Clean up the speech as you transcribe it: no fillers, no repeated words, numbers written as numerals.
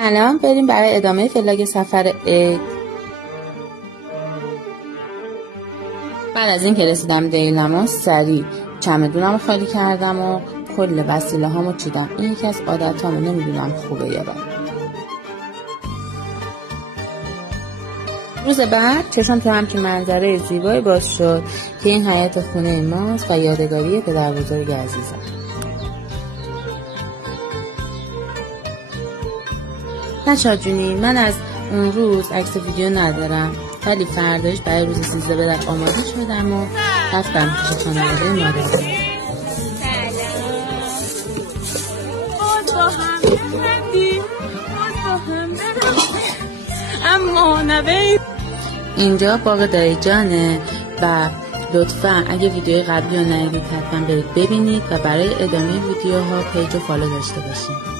الان بریم برای ادامه ولاگ سفر عید. بعد از این که رسیدم دیلمان سریع چمدونمو خالی کردم و کل وسیله هامو چیدم. این یکی از عادتامو، نمیدونم خوبه یا بد. روز بعد چشم تو همچین منظره زیبایی باز شد که این حیاط خونه ماست و یادگاری پدر بزرگ عزیزم. بچه‌ها جونی، من از اون روز عکس ویدیو ندارم، ولی فرداش برای روز 13 بدر آماده شدم و رفتم پیش خانواده مادرم. اینجا باغ دایی جانه و لطفا اگه ویدیوی قبلی رو ندیدید حتما برید ببینید و برای ادامه ویدیوها پیج و فالو داشته باشید.